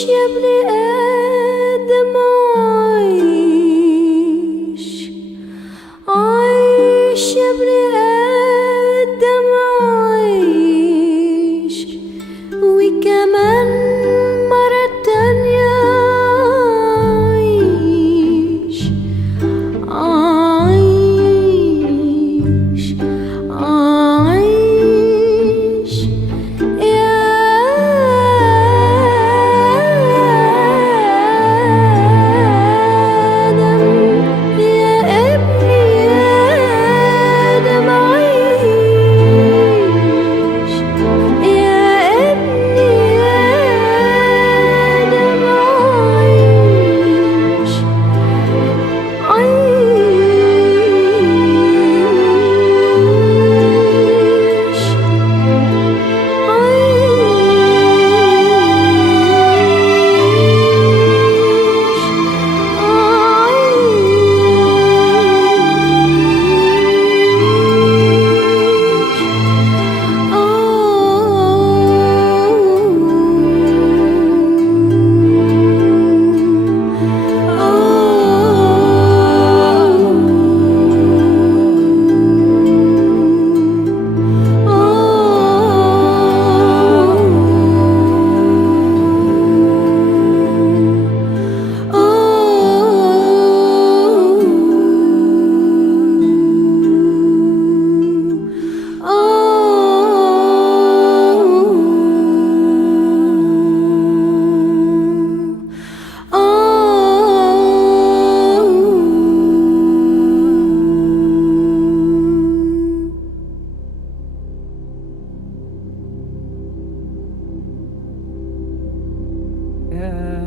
يا ابن آدم عايش عايش يا ابن آدم عايش وكمان مرة تانية عايش عايش عايش يا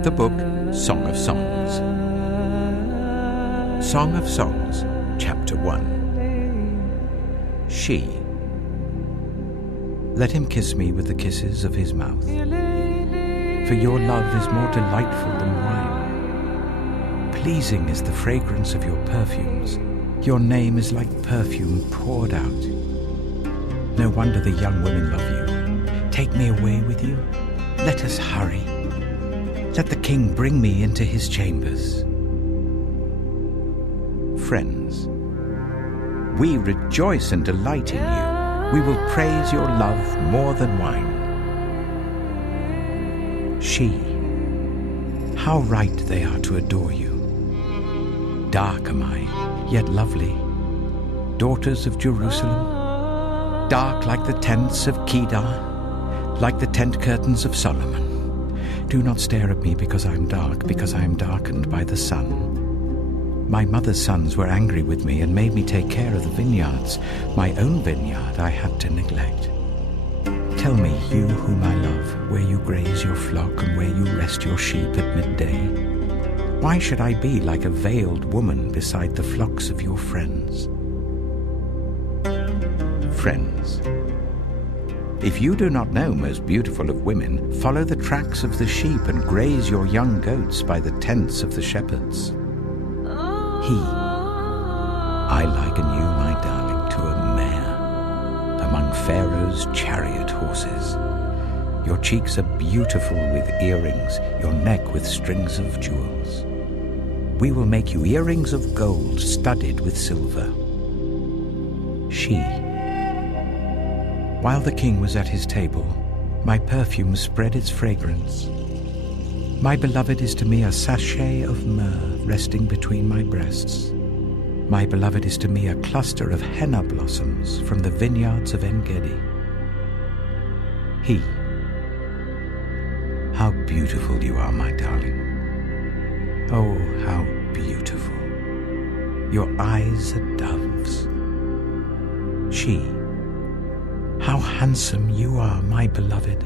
The book Song of Songs. Song of Songs, Chapter 1. She. Let him kiss me with the kisses of his mouth, for your love is more delightful than wine. Pleasing is the fragrance of your perfumes. Your name is like perfume poured out. No wonder the young women love you. Take me away with you. Let us hurry. Let the king bring me into his chambers. Friends, we rejoice and delight in you. We will praise your love more than wine. She, how right they are to adore you. Dark am I, yet lovely. Daughters of Jerusalem, dark like the tents of Kedar, like the tent curtains of Solomon. Do not stare at me because I am dark, because I am darkened by the sun. My mother's sons were angry with me and made me take care of the vineyards. My own vineyard I had to neglect. Tell me, you whom I love, where you graze your flock and where you rest your sheep at midday. Why should I be like a veiled woman beside the flocks of your friends? Friends, if you do not know, most beautiful of women, follow the tracks of the sheep and graze your young goats by the tents of the shepherds. I liken you, my darling, to a mare among Pharaoh's chariot horses. Your cheeks are beautiful with earrings, your neck with strings of jewels. We will make you earrings of gold studded with silver. She. While the king was at his table, my perfume spread its fragrance. My beloved is to me a sachet of myrrh resting between my breasts. My beloved is to me a cluster of henna blossoms from the vineyards of En-Gedi. He. How beautiful you are, my darling. Oh, how beautiful. Your eyes are doves. She. How handsome you are, my beloved.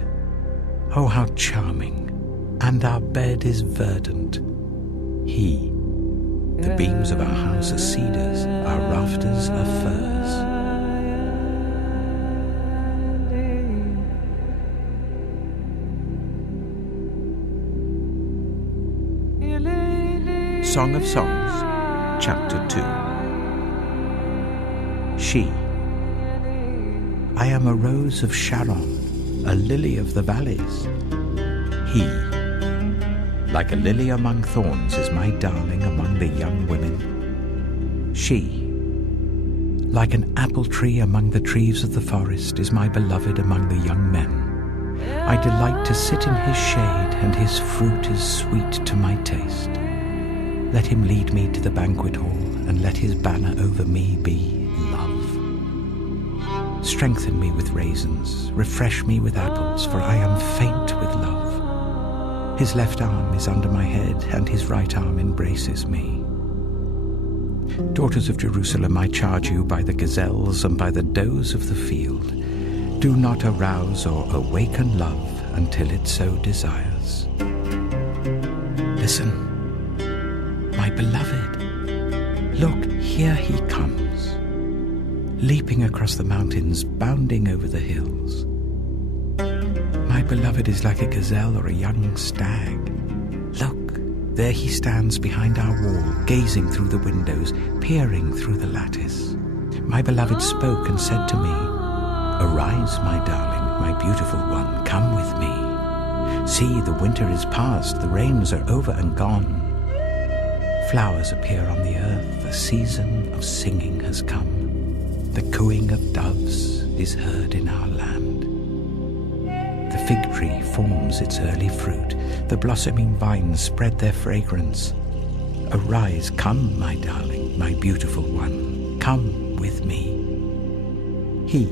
Oh, how charming. And our bed is verdant. He. The beams of our house are cedars, our rafters are firs. Song of Songs, Chapter 2. She. I am a rose of Sharon, a lily of the valleys. He. Like a lily among thorns is my darling among the young women. She, like an apple tree among the trees of the forest, is my beloved among the young men. I delight to sit in his shade, and his fruit is sweet to my taste. Let him lead me to the banquet hall, and let his banner over me be love. Strengthen me with raisins, refresh me with apples, for I am faint with love. His left arm is under my head, and his right arm embraces me. Daughters of Jerusalem, I charge you by the gazelles and by the does of the field, do not arouse or awaken love until it so desires. Listen, my beloved, look, here he comes, leaping across the mountains, bounding over the hills. My beloved is like a gazelle or a young stag. Look, there he stands behind our wall, gazing through the windows, peering through the lattice. My beloved spoke and said to me, "Arise, my darling, my beautiful one, come with me. See, the winter is past, the rains are over and gone. Flowers appear on the earth, the season of singing has come. The cooing of doves is heard in our land. The fig tree forms its early fruit, the blossoming vines spread their fragrance. Arise, come, my darling, my beautiful one, come with me." He,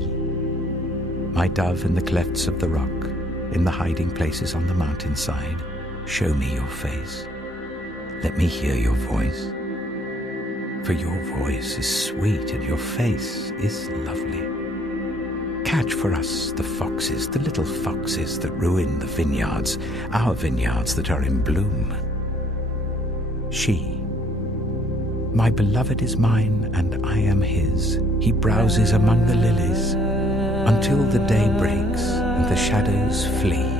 my dove in the clefts of the rock, in the hiding places on the mountainside, show me your face. Let me hear your voice. For your voice is sweet and your face is lovely. Catch for us the foxes, the little foxes that ruin the vineyards, our vineyards that are in bloom. She, my beloved is mine and I am his. He browses among the lilies until the day breaks and the shadows flee.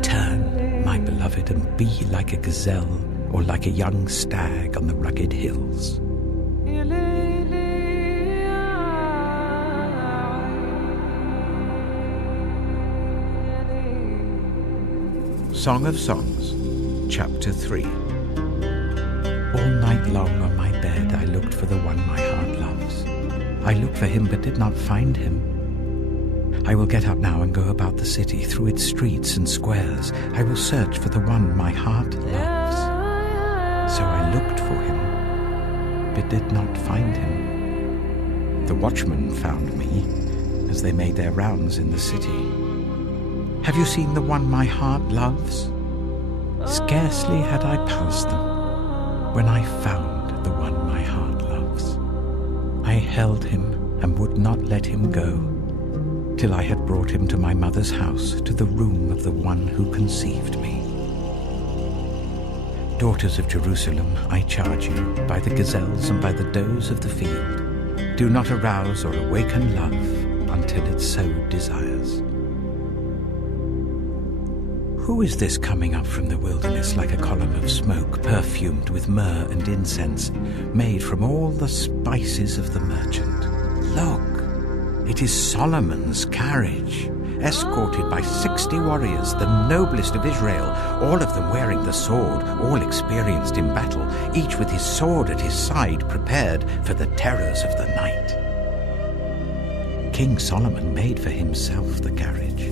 Turn, my beloved, and be like a gazelle or like a young stag on the rugged hills. Song of Songs, Chapter 3. All night long on my bed I looked for the one my heart loves. I looked for him but did not find him. I will get up now and go about the city, through its streets and squares. I will search for the one my heart loves. So I looked for him, but did not find him. The watchmen found me as they made their rounds in the city. Have you seen the one my heart loves? Scarcely had I passed them when I found the one my heart loves. I held him and would not let him go, till I had brought him to my mother's house, to the room of the one who conceived me. Daughters of Jerusalem, I charge you, by the gazelles and by the does of the field, do not arouse or awaken love until it so desires. Who is this coming up from the wilderness like a column of smoke, perfumed with myrrh and incense, made from all the spices of the merchant? Look, it is Solomon's carriage, escorted by 60 warriors, the noblest of Israel, all of them wearing the sword, all experienced in battle, each with his sword at his side, prepared for the terrors of the night. King Solomon made for himself the carriage.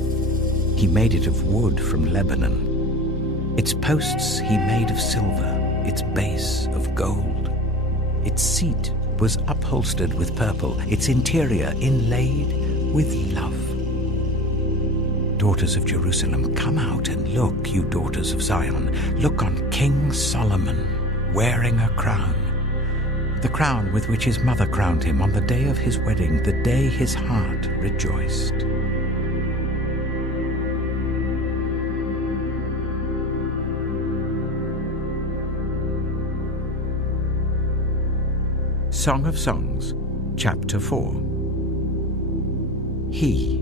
He made it of wood from Lebanon. Its posts he made of silver, its base of gold. Its seat was upholstered with purple, its interior inlaid with love. Daughters of Jerusalem, come out and look, you daughters of Zion. Look on King Solomon, wearing a crown. The crown with which his mother crowned him on the day of his wedding, the day his heart rejoiced. Song of Songs, Chapter 4. He.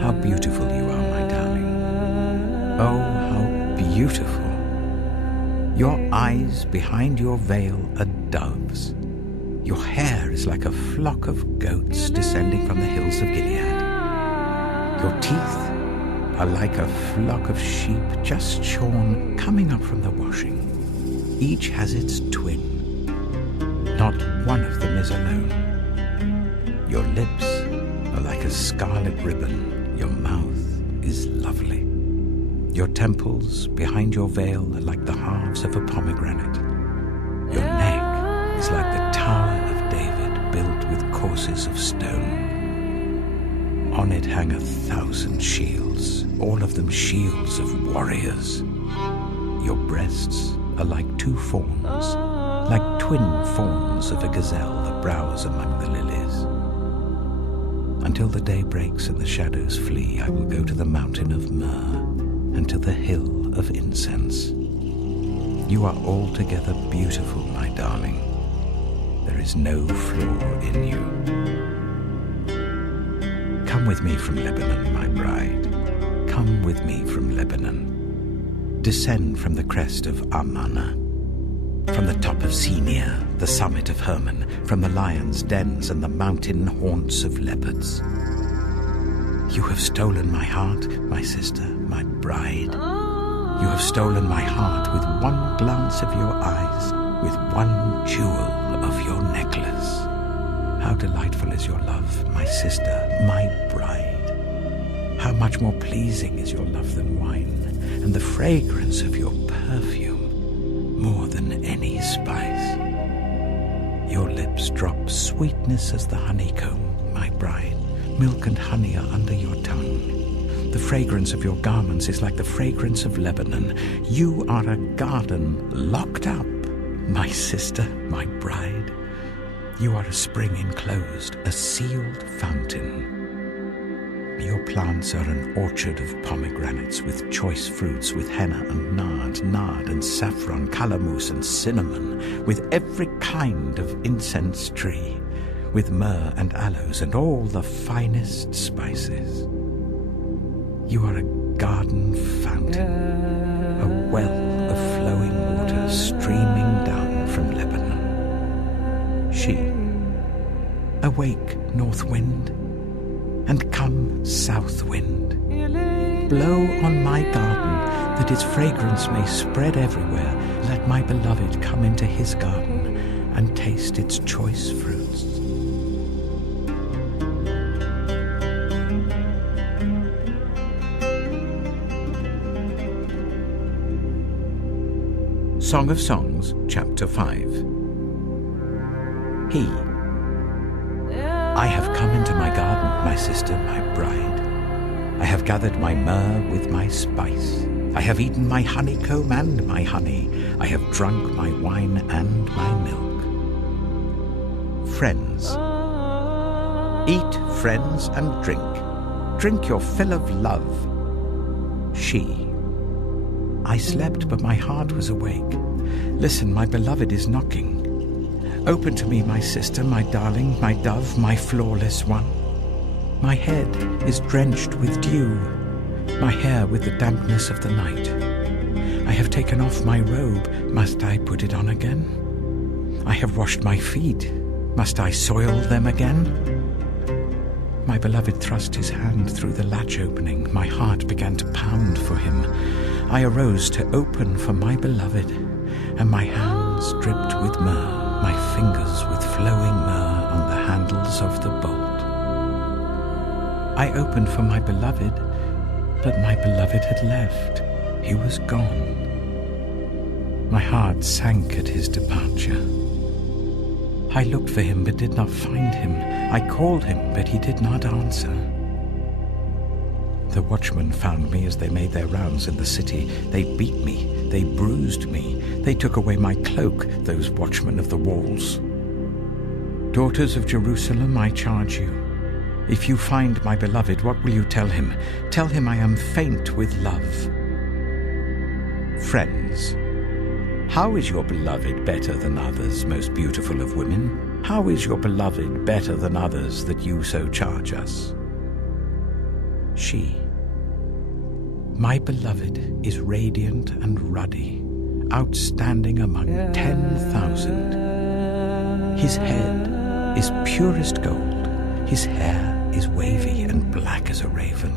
How beautiful you are, my darling. Oh, how beautiful. Your eyes behind your veil are doves. Your hair is like a flock of goats descending from the hills of Gilead. Your teeth are like a flock of sheep just shorn, coming up from the washing. Each has its twin. Not one of them is alone. Your lips are like a scarlet ribbon. Your mouth is lovely. Your temples behind your veil are like the halves of a pomegranate. Your neck is like the Tower of David built with courses of stone. On it hang 1,000 shields, all of them shields of warriors. Your breasts are like 2 fawns, like twin fawns of a gazelle that browse among the lilies. Until the day breaks and the shadows flee, I will go to the mountain of myrrh and to the hill of incense. You are altogether beautiful, my darling. There is no flaw in you. Come with me from Lebanon, my bride. Come with me from Lebanon. Descend from the crest of Amana, from the top of Sinir, the summit of Hermon, from the lions' dens and the mountain haunts of leopards. You have stolen my heart, my sister, my bride. You have stolen my heart with one glance of your eyes, with one jewel of your necklace. How delightful is your love, my sister, my bride. How much more pleasing is your love than wine, and the fragrance of your perfume more than any spice. Your lips drop sweetness as the honeycomb, my bride. Milk and honey are under your tongue. The fragrance of your garments is like the fragrance of Lebanon. You are a garden locked up, my sister, my bride. You are a spring enclosed, a sealed fountain. Your plants are an orchard of pomegranates with choice fruits, with henna and nard and saffron, calamus and cinnamon, with every kind of incense tree, with myrrh and aloes and all the finest spices. You are a garden fountain, a well of flowing water streaming down from Lebanon. She, awake, north wind, and come, south wind. Blow on my garden, that its fragrance may spread everywhere. Let my beloved come into his garden and taste its choice fruits. Song of Songs, Chapter 5. He. I have come into my garden, my sister, my bride. I have gathered my myrrh with my spice. I have eaten my honeycomb and my honey. I have drunk my wine and my milk. Friends. Eat, friends, and drink. Drink your fill of love. She. I slept, but my heart was awake. Listen, my beloved is knocking. Open to me, my sister, my darling, my dove, my flawless one. My head is drenched with dew, my hair with the dampness of the night. I have taken off my robe. Must I put it on again? I have washed my feet. Must I soil them again? My beloved thrust his hand through the latch opening. My heart began to pound for him. I arose to open for my beloved, and my hands dripped with myrrh, my fingers with flowing myrrh on the handles of the bolt. I opened for my beloved, but my beloved had left. He was gone. My heart sank at his departure. I looked for him, but did not find him. I called him, but he did not answer. The watchmen found me as they made their rounds in the city. They beat me, they bruised me, they took away my cloak, those watchmen of the walls. Daughters of Jerusalem, I charge you, if you find my beloved, what will you tell him? Tell him I am faint with love. Friends, how is your beloved better than others, most beautiful of women? How is your beloved better than others that you so charge us? She. My beloved is radiant and ruddy, outstanding among 10,000. His head is purest gold, his hair is wavy and black as a raven.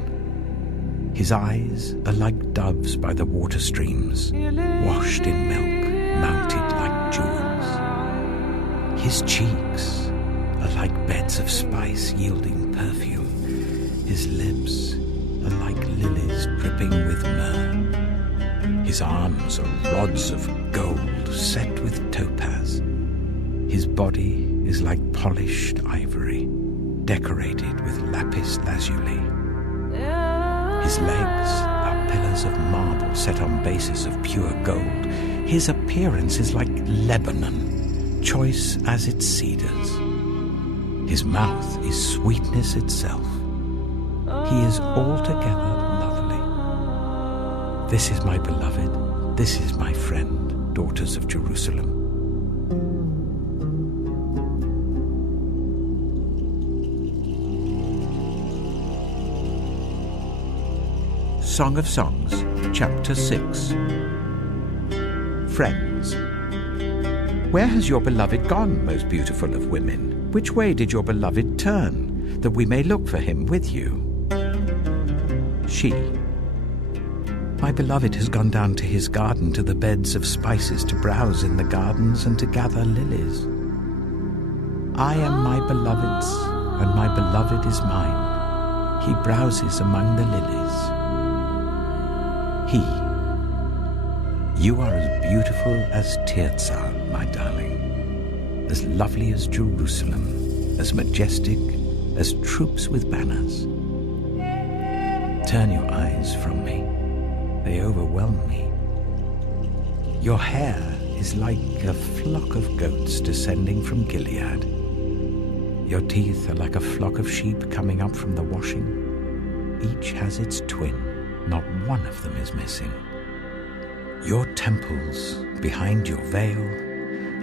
His eyes are like doves by the water streams, washed in milk, mounted like jewels. His cheeks are like beds of spice yielding perfume. His lips are like lilies dripping with myrrh. His arms are rods of gold set with topaz. His body is like polished ivory, decorated with lapis lazuli. His legs are pillars of marble set on bases of pure gold. His appearance is like Lebanon, choice as its cedars. His mouth is sweetness itself. He is altogether lovely. This is my beloved, this is my friend, daughters of Jerusalem. Song of Songs, Chapter 6. Friends. Where has your beloved gone, most beautiful of women? Which way did your beloved turn, that we may look for him with you? She. My beloved has gone down to his garden, to the beds of spices, to browse in the gardens and to gather lilies. I am my beloved's, and my beloved is mine. He browses among the lilies. He. You are as beautiful as Tirzah, my darling, as lovely as Jerusalem, as majestic as troops with banners. Turn your eyes from me. They overwhelm me. Your hair is like a flock of goats descending from Gilead. Your teeth are like a flock of sheep coming up from the washing. Each has its twin. Not one of them is missing. Your temples, behind your veil,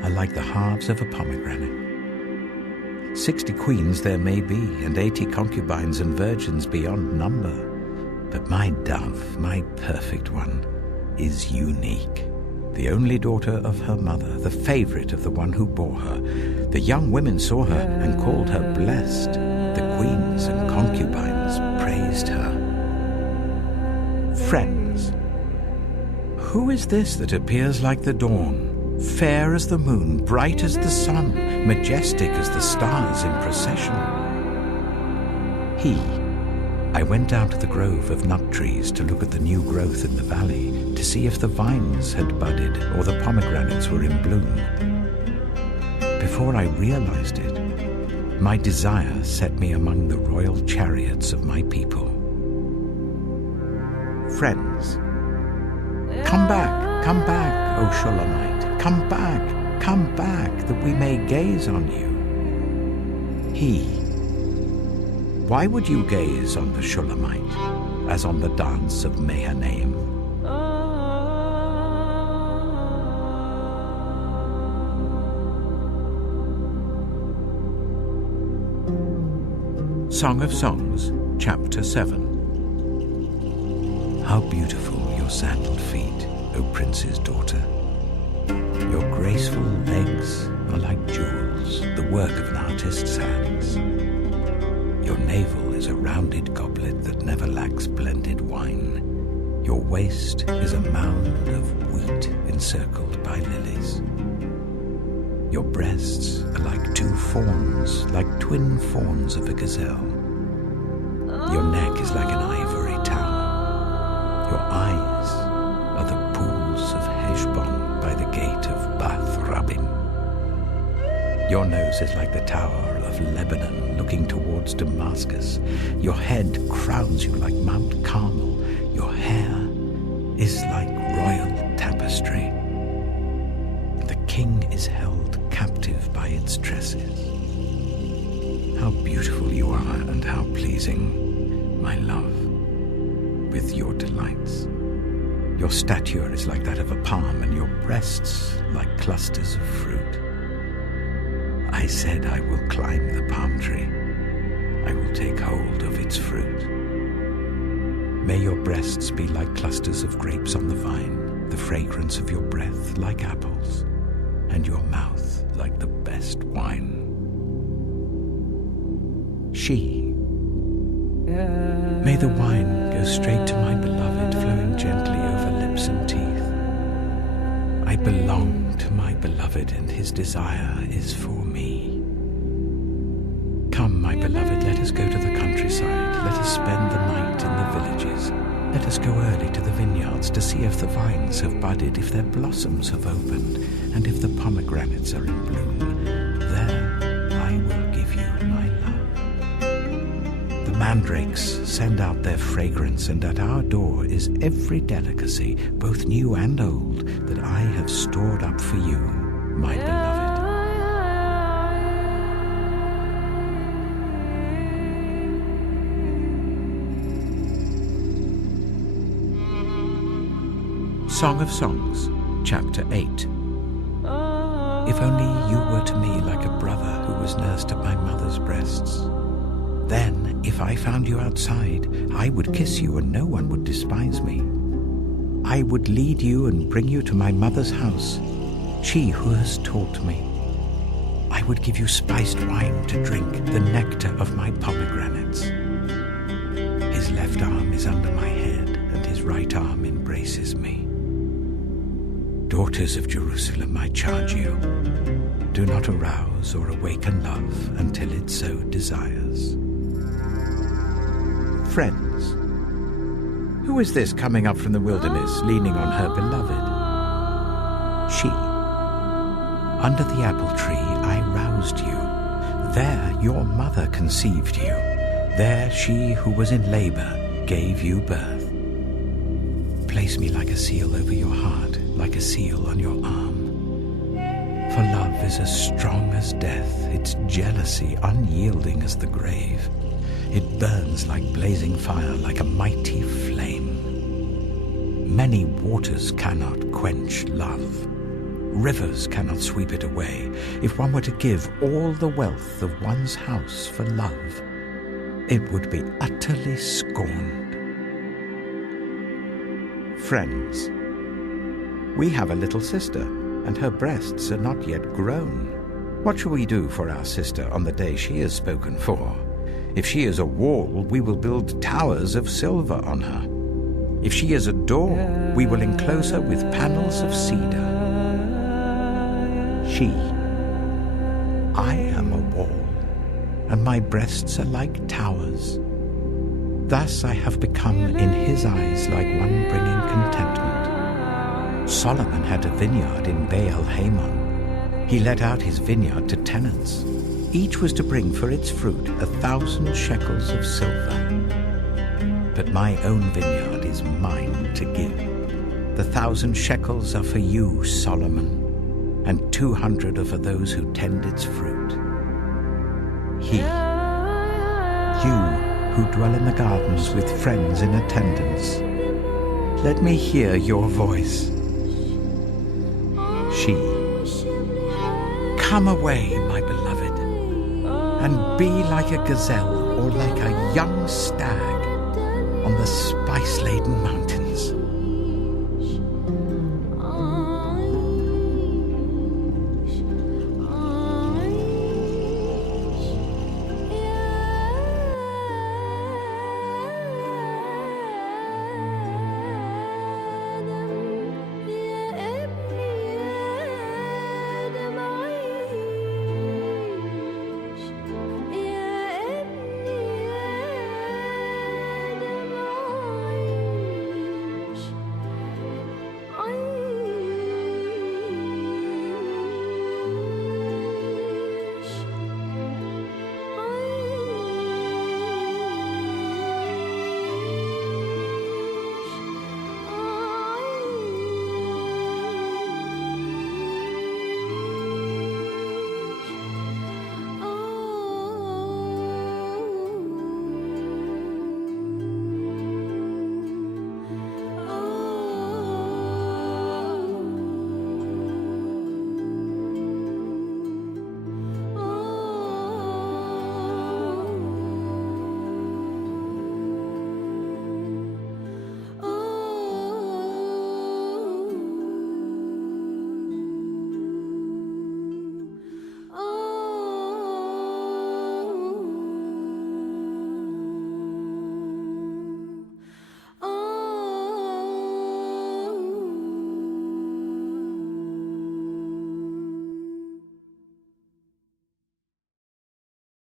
are like the halves of a pomegranate. 60 queens there may be, and 80 concubines and virgins beyond number. But my dove, my perfect one, is unique. The only daughter of her mother, the favorite of the one who bore her. The young women saw her and called her blessed. The queens and concubines praised her. Friends. Who is this that appears like the dawn, fair as the moon, bright as the sun, majestic as the stars in procession? He. I went down to the grove of nut trees to look at the new growth in the valley, to see if the vines had budded or the pomegranates were in bloom. Before I realized it, my desire set me among the royal chariots of my people. Friends. Come back, O Shulamite, come back, that we may gaze on you. He. Why would you gaze on the Shulamite, as on the dance of Mahanaim? Song of Songs, Chapter 7. How beautiful your sandaled feet, O prince's daughter. Your graceful legs are like jewels, the work of an artist's hands. Your navel is a rounded goblet that never lacks blended wine. Your waist is a mound of wheat encircled by lilies. Your breasts are like two fawns, like twin fawns of a gazelle. Your neck is like an ivory tower. Your eyes are the pools of Heshbon by the gate of Bath Rabbim. Your nose is like the tower of Lebanon looking towards Damascus. Your head crowns you like Mount Carmel. Your hair is like royal tapestry. The king is held captive by its tresses. How beautiful you are and how pleasing, my love, with your delights. Your stature is like that of a palm, and your breasts like clusters of fruit. I said I will climb the palm tree. I will take hold of its fruit. May your breasts be like clusters of grapes on the vine, the fragrance of your breath like apples, and your mouth like the best wine. She. May the wine go straight to my beloved, flowing gently over lips and teeth. I belong to my beloved, and his desire is for me. Come, my beloved, let us go to the countryside. Let us spend the night in the villages. Let us go early to the vineyards to see if the vines have budded, if their blossoms have opened, and if the pomegranates are in bloom. There I will give you my love. The mandrakes send out their fragrance, and at our door is every delicacy, both new and old, that I have stored up for you, my beloved. Song of Songs, Chapter 8. If only you were to me like a brother who was nursed at my mother's breasts. Then, if I found you outside, I would kiss you and no one would despise me. I would lead you and bring you to my mother's house, she who has taught me. I would give you spiced wine to drink, the nectar of my pomegranates. His left arm is under my head, and his right arm embraces me. Daughters of Jerusalem, I charge you, do not arouse or awaken love until it so desires. Friends, who is this coming up from the wilderness, leaning on her beloved? She. Under the apple tree I roused you. There your mother conceived you. There she who was in labor gave you birth. Place me like a seal over your heart, like a seal on your arm. For love is as strong as death, its jealousy unyielding as the grave. It burns like blazing fire, like a mighty flame. Many waters cannot quench love. Rivers cannot sweep it away. If one were to give all the wealth of one's house for love, it would be utterly scorned. Friends, we have a little sister, and her breasts are not yet grown. What shall we do for our sister on the day she is spoken for? If she is a wall, we will build towers of silver on her. If she is a door, we will enclose her with panels of cedar. I am a wall, and my breasts are like towers. Thus I have become in his eyes like one bringing contentment. Solomon had a vineyard in Baal Hamon. He let out his vineyard to tenants. Each was to bring for its fruit 1,000 shekels of silver. But my own vineyard is mine to give. The 1,000 shekels are for you, Solomon, and 200 are for those who tend its fruit. You who dwell in the gardens with friends in attendance, let me hear your voice. Come away, my beloved, and be like a gazelle or like a young stag on the spice-laden mountains.